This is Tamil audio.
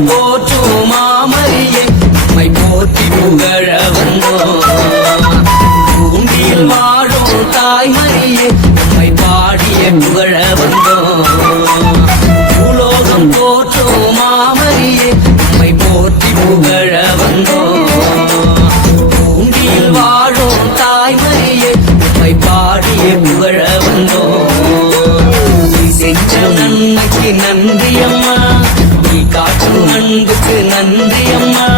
பூலோகம் போற்றும் மாமரியே உம்மை போற்றி புகழ வந்தோம். பூமியில் வாழும் தாய்மரியே உம்மை பாடிய புகழ வந்தோம். பூலோகம் போற்றும் மாமரியே உம்மை போற்றி புகழ வந்தோம். பூமியில் வாழும் தாய்மரியே உம்மை பாடிய புகழ வந்தோம். நீ செஞ்ச நன்மைக்கு நன்றி அம்மா, நீ காட்டும் அன்புக்கு நன்றி அம்மா.